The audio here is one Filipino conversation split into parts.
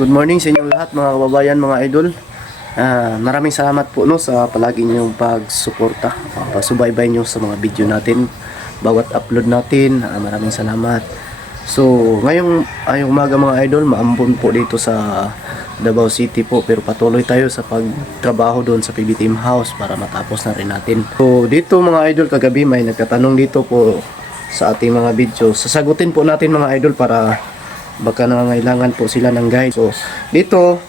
Good morning sa inyong lahat mga kababayan, mga idol. Maraming salamat po no sa palagi niyong pagsuporta, pagsubaybay niyo sa mga video natin, bawat upload natin. Maraming salamat. So, ngayong umaga mga idol, maambon po dito sa Davao City po, pero patuloy tayo sa pagtrabaho doon sa PB Team House para matapos na rin natin. So, dito mga idol, kagabi may nagtatanong dito po sa ating mga video. Sasagutin po natin mga idol para baka nangangailangan po sila ng guide. So, dito,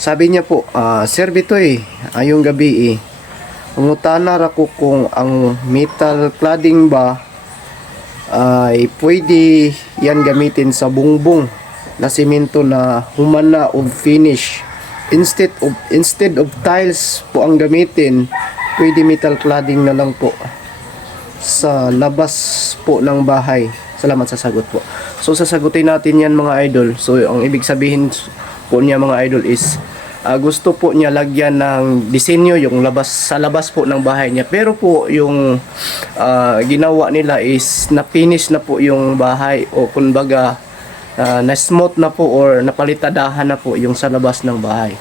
sabi niya po, Sir Bitoy, ayong gabi umutana ako kung ang metal cladding ba ay pwede yan gamitin sa bungbong na simento na humana o finish. Instead of tiles po ang gamitin, pwede metal cladding na lang po sa labas po ng bahay. Salamat sa sagot po. So sasagutin natin yan mga idol. So ang ibig sabihin po niya mga idol is gusto po niya lagyan ng disenyo yung sa labas po ng bahay niya. Pero po yung ginawa nila is na-finish na po yung bahay o kumbaga na-smooth na po or napalitadahan na po yung sa labas ng bahay.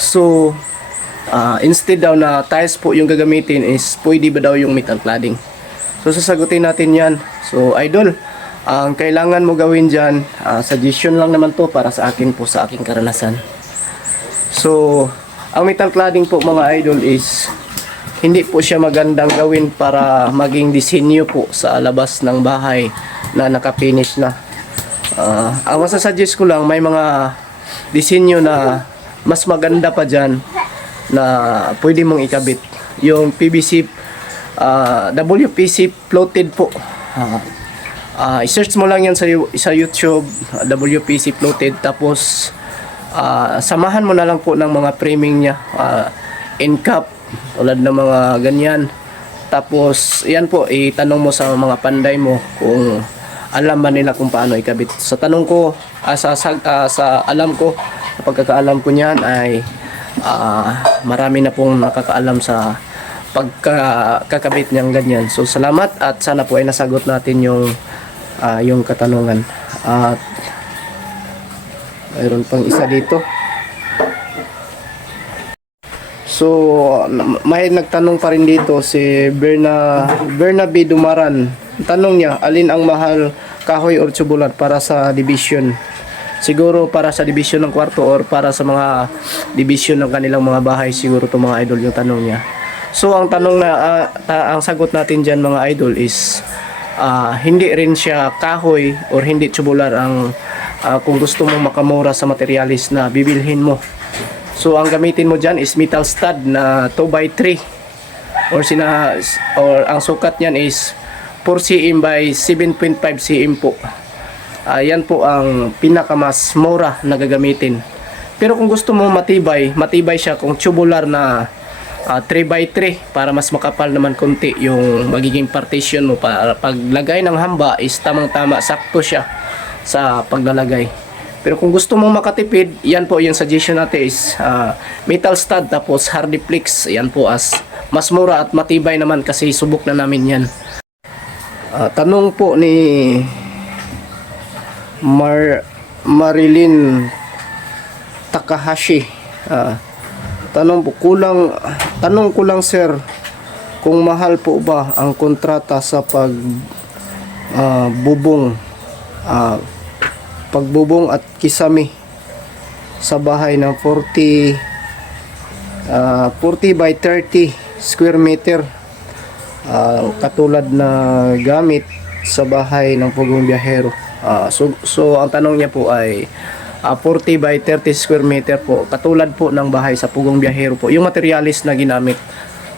So instead daw na tiles po yung gagamitin is pwede ba daw yung metal cladding. So sasagutin natin yan. So idol, ang kailangan mo gawin dyan, suggestion lang naman to para sa akin po, sa aking karanasan. So ang metal cladding po mga idol is hindi po siya magandang gawin para maging disenyo po sa labas ng bahay na nakapinish na. Ang masasuggest ko lang, may mga disenyo na mas maganda pa dyan na pwede mong ikabit. Yung PVC WPC floated po. I-search mo lang yan sa YouTube, WPC floated, tapos samahan mo na lang po ng mga framing niya, end cap tulad ng mga ganyan. Tapos yan po, itanong mo sa mga panday mo kung alam ba nila kung paano ikabit. Sa tanong ko, sa alam ko, sa pagkakaalam ko niyan ay marami na pong nakakaalam sa pagkakabit niyang ganyan. So salamat at sana po ay nasagot natin yung katanungan. At mayroon pang isa dito. So may nagtanong pa rin dito si Bernabe Dumaran. Tanong niya, alin ang mahal, kahoy or tubular para sa division? Siguro para sa division ng kwarto or para sa mga division ng kanilang mga bahay, siguro to mga idol yung tanong niya. So ang tanong na ang sagot natin diyan mga idol is hindi rin siya kahoy or hindi tubular ang kung gusto mo makamura sa materialis na bibilhin mo. So ang gamitin mo diyan is metal stud na 2x3 or ang sukat niyan is 4 cm by 7.5 cm po. Yan po ang pinakamas mura na gagamitin. Pero kung gusto mo matibay siya kung tubular na 3x3 para mas makapal naman konti yung magiging partition mo. Para paglagay ng hamba is tamang-tama, sakto siya sa paglalagay. Pero kung gusto mo makatipid, yan po yung suggestion natin is metal stud tapos hardiplex. Yan po mas mura at matibay naman kasi subok na namin yan. Tanong po ni Marilyn Takahashi. Tanong ko lang sir, kung mahal po ba ang kontrata sa pagbubong at kisame sa bahay ng 40 by 30 square meter, katulad na gamit sa bahay ng Pugong Biyahero. So ang tanong niya po ay 40 by 30 square meter po, katulad po ng bahay sa Pugong Biyahero po, yung materialis na ginamit.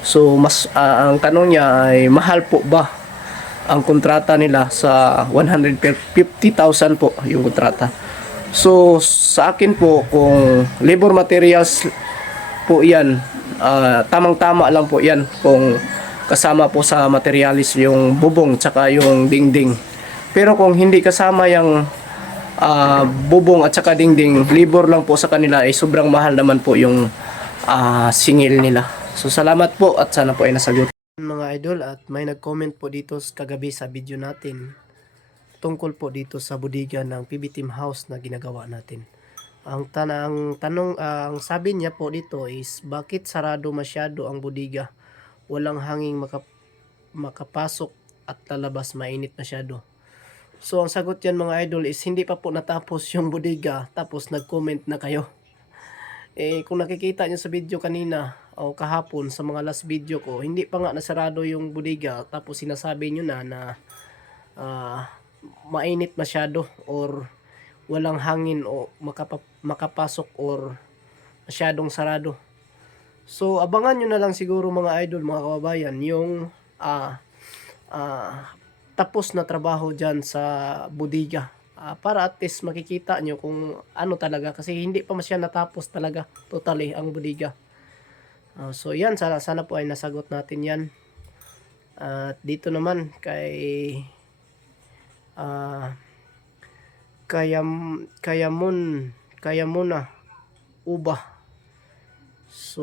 So ang tanong niya ay mahal po ba ang kontrata nila sa 150,000 po yung kontrata. So sa akin po, kung labor materials po yan, tamang-tama lang po yan kung kasama po sa materialis yung bubong tsaka yung dingding. Pero kung hindi kasama yung bubong at saka dingding, labor lang po sa kanila, ay sobrang mahal naman po yung singil nila. So salamat po at sana po ay nasagot mga idol. At may nag-comment po dito kagabi sa video natin tungkol po dito sa bodega ng PB Team House na ginagawa natin. Ang tanong, ang sabi niya po dito is bakit sarado masyado ang bodega? Walang hanging makapasok at lalabas, mainit masyado. So ang sagot yan mga idol is hindi pa po natapos yung bodega tapos nag-comment na kayo. Kung nakikita nyo sa video kanina o kahapon sa mga last video ko, hindi pa nga nasarado yung bodega tapos sinasabi nyo na ah, mainit masyado or walang hangin o makapasok or masyadong sarado. So abangan nyo na lang siguro mga idol, mga kababayan, yung tapos na trabaho dyan sa bodega. Para at least makikita nyo kung ano talaga, kasi hindi pa masya natapos talaga totally ang bodega. So yan, sana po ay nasagot natin yan. At dito naman kay kaya mo na uba. So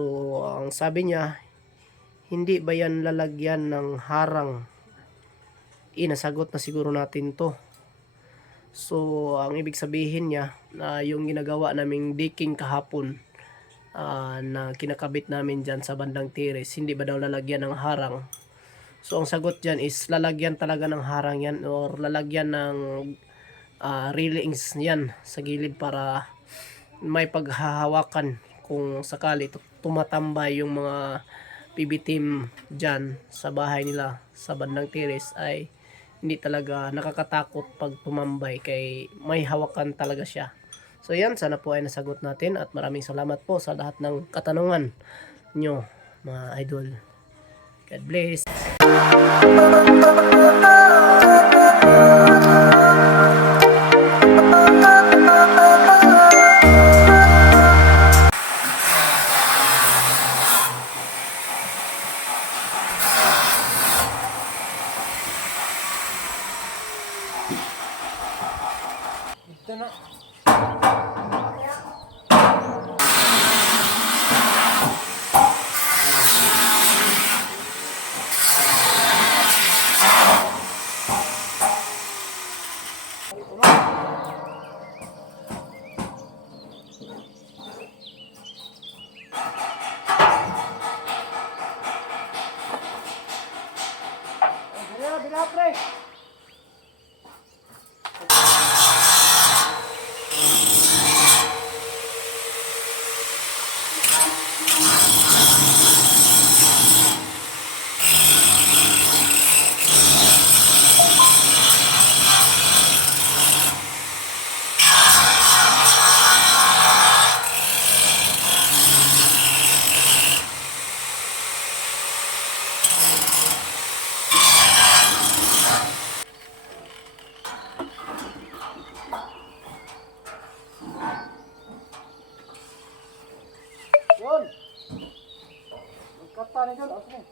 ang sabi niya, hindi ba yan lalagyan ng harang? Nasagot na siguro natin to. So ang ibig sabihin niya na yung ginagawa naming decking kahapon, na kinakabit namin dyan sa bandang tiris, hindi ba daw lalagyan ng harang? So ang sagot dyan is lalagyan talaga ng harang yan or lalagyan ng railings yan sa gilid para may paghahawakan kung sakali tumatambay yung mga PB team dyan sa bahay nila sa bandang tiris, ay hindi talaga nakakatakot pag tumambay, kay may hawakan talaga siya. So yan, sana po ay nasagot natin at maraming salamat po sa lahat ng katanungan nyo mga idol. God bless. Ito na. Bila pre. Yun. Magkata na dyan. Asa na.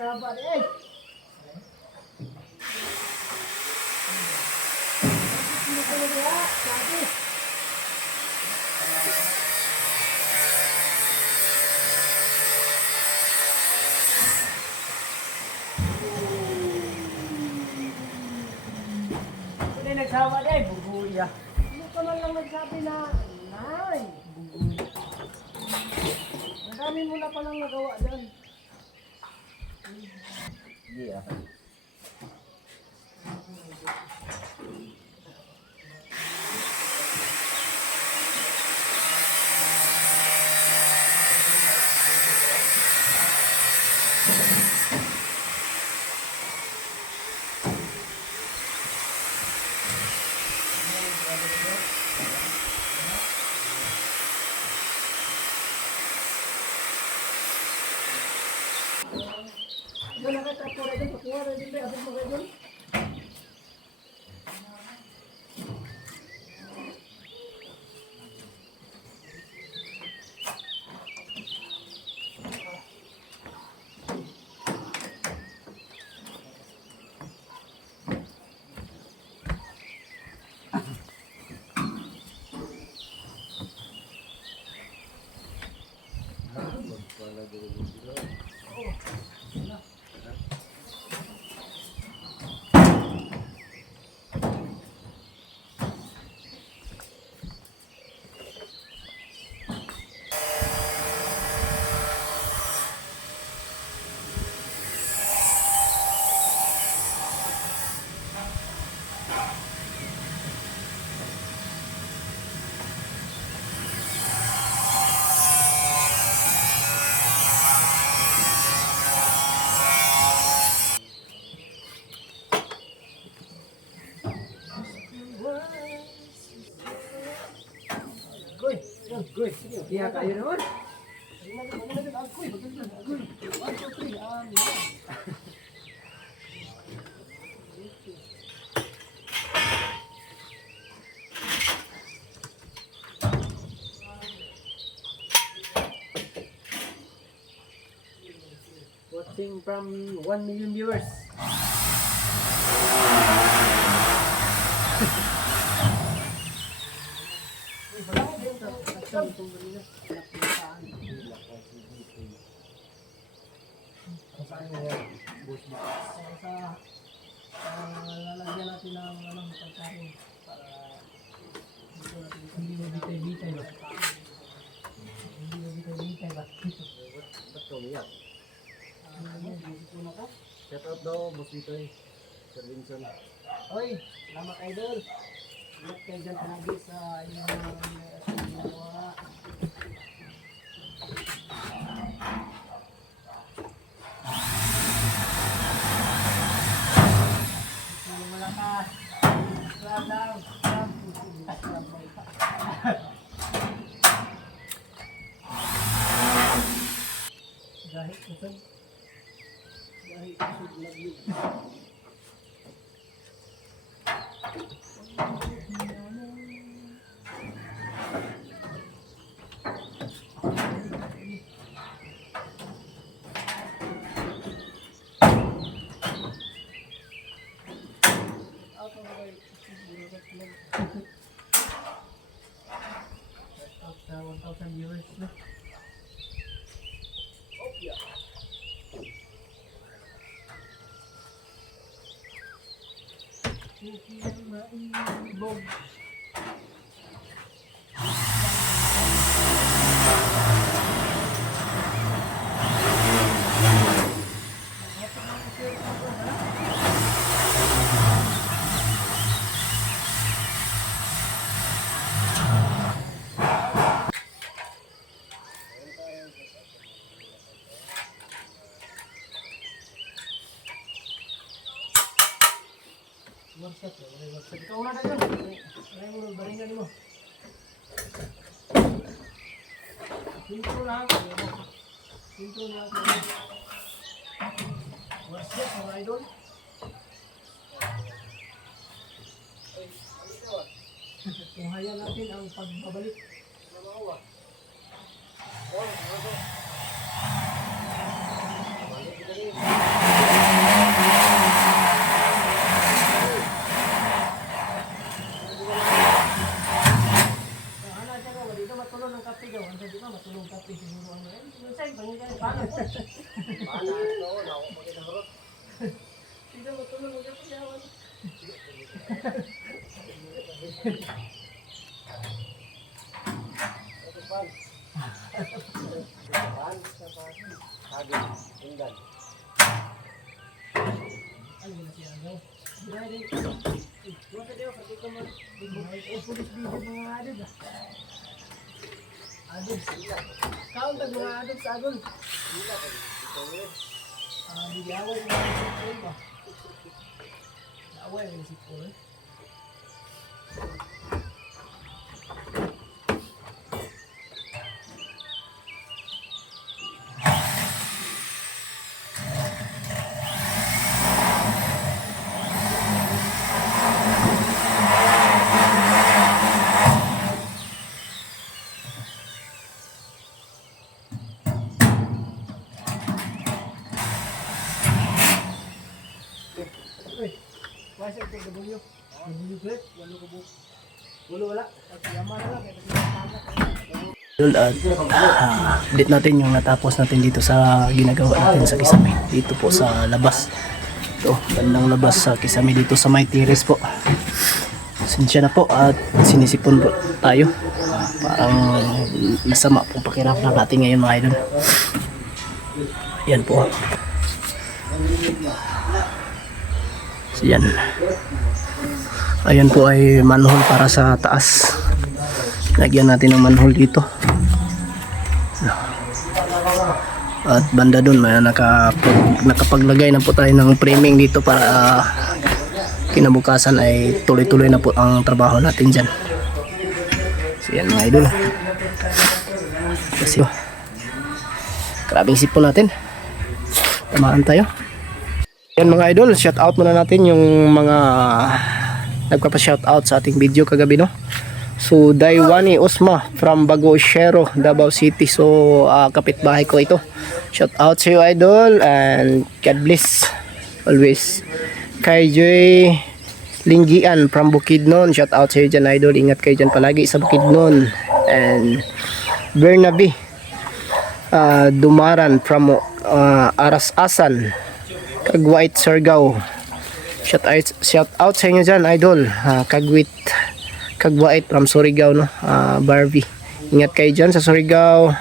Sabar eh. Hindi nagsawa eh, bubuya. Hindi ka man lang nagsabi na, nay, bubuya. Madami mo na palang nagawa dyan. Hindi ako. Doon na kayo tapura dyan, pakuha rin din, abot mo kayo doon. Good. Iya kayo naman. Watching from 1 million viewers. Lalagyan natin ng pagkain para hindi mabitay-bitay ba? Hindi mabitay-bitay ba? Ba't ka umiyak? Shout out daw, Boss Vitoy. Sir Vincent. Oy, salamat idol. Salamat kayo dyan palagi sa inyong ginagawa. Saan? Dahil isod lagyo. Ako na kayo. Sa 1,000 viewers na. Maibog. Workshop ya, mulai workshop. Ikaw na dayon. Ay mo baringan mo. Intro lang. Intro lang. Workshop mga idol. Tunghayan natin ang pagbabalik. Matulong kape siguro ano yan. Minsan, pangyayan, paano po? Paano? Oo, ako magkinaharap. Hindi matulong mo kape yawan. Ito pan. Pan, hagin, tinggan. Ano yun na siya agaw? Hindi. Huwag ka diyo, pati ka mo. Pulis video mga adid ah. Adod. Kaon tag mga adod sa adol. Bigaway mo ang sipol ba? Away ang sipol. Masih ke W. W plate, walo ko bu. Walo wala. Yaman na lang kaya Idol, at update natin yung natapos natin dito sa ginagawa natin sa Kisame. Dito po sa labas. Ito, bandang labas sa Kisame dito sa may tiris po. Sinsya na po at sinisipon po tayo. Parang masama pong pakiramdam natin ngayon mga idol. Yan po. Yan. Ayan po ay manhole para sa taas. Lagyan natin ng manhole dito. At banda dun may nakapaglagay na po tayo ng framing dito para kinabukasan ay tuloy-tuloy na po ang trabaho natin dyan. So yan mga idol. Kasi grabing sipon natin. Tamaan tayo. Yan mga idol, shout out muna natin yung mga nagpapa-shout out sa ating video kagabi, no. So Daywani Osma from Bagoshero, Davao City. So kapitbahay ko ito. Shout out sa iyo idol and God bless always. Kay Joy Linggian from Bukidnon, shout out sa iyo dyan idol. Ingat kayo dyan palagi sa Bukidnon. And Bernabe Dumaran from Arasasan, Kagwait, Surigao. Shout out sa inyo dyan idol. Kagwait from Surigao, no. Barbie, ingat kayo dyan sa Surigao.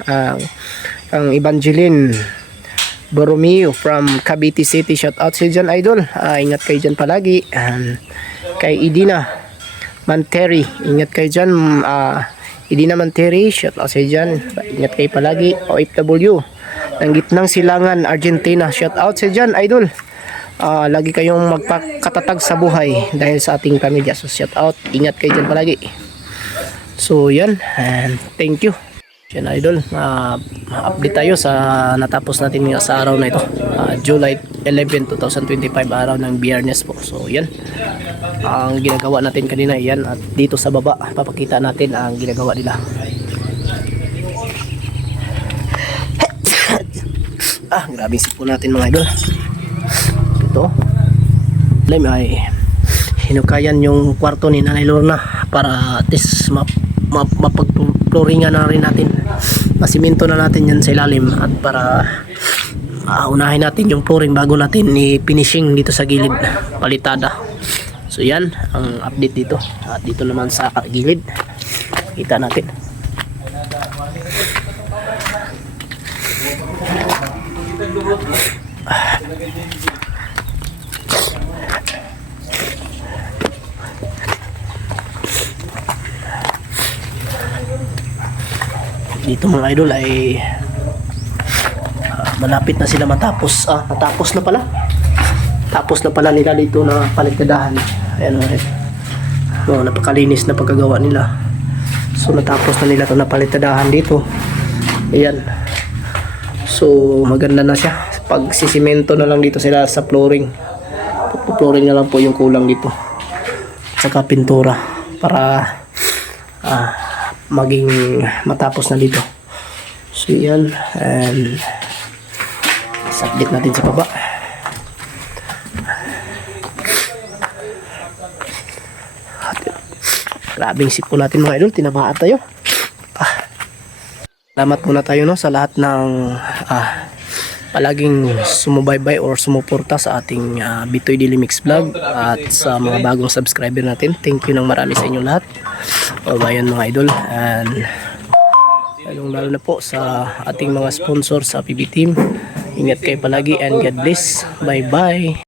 Ang Evangeline Borromeo from Cavite City, shout out sa inyo dyan idol. Ingat kayo dyan palagi. Kay Idina Manteri, ingat kayo dyan. Idina Manteri, shout out sa inyo dyan. Ingat kayo palagi. OFW ng Gitnang Silangan, Argentina, shout out sa dyan idol. Lagi kayong magpakatatag sa buhay dahil sa ating pamilya. So shout out, ingat kayo dyan palagi. So yan, and thank you. Yan idol, update tayo sa natapos natin sa araw na ito, July 11, 2025, araw ng Biyernes po. So yan ang ginagawa natin kanina, yan, at dito sa baba papakita natin ang ginagawa nila. Grabe sipon natin mga idol. Ito lime ay hinukayan yung kwarto ni Nanay Lorna para at least mapag-flooringan na rin natin, masiminto na natin yan sa ilalim, at para unahin natin yung flooring bago natin i-finishing dito sa gilid, palitada. So yan ang update dito, at dito naman sa gilid kita natin. Dito mga idol ay malapit na sila matapos. Natapos na pala. Tapos na pala nila dito na paligtadahan. Ayan o. Napakalinis na pagkagawa nila. So natapos na nila ito na paligtadahan dito. Ayan. So maganda na siya. Pag sisimento na lang dito sila sa flooring. Flooring na lang po yung kulang dito. Saka pintura. Para maging matapos na dito. So yan, and subject natin sa baba. Grabing sipon natin mga idol, tinamaan tayo. Salamat muna tayo sa lahat ng palaging sumubaybay or sumuporta sa ating Bitoy Daily Mix Vlog, at sa mga bagong subscriber natin. Thank you ng marami sa inyo lahat. Bayan mga idol, and lalo na po sa ating mga sponsor sa PB Team. Ingat kayo palagi and God bless. Bye bye.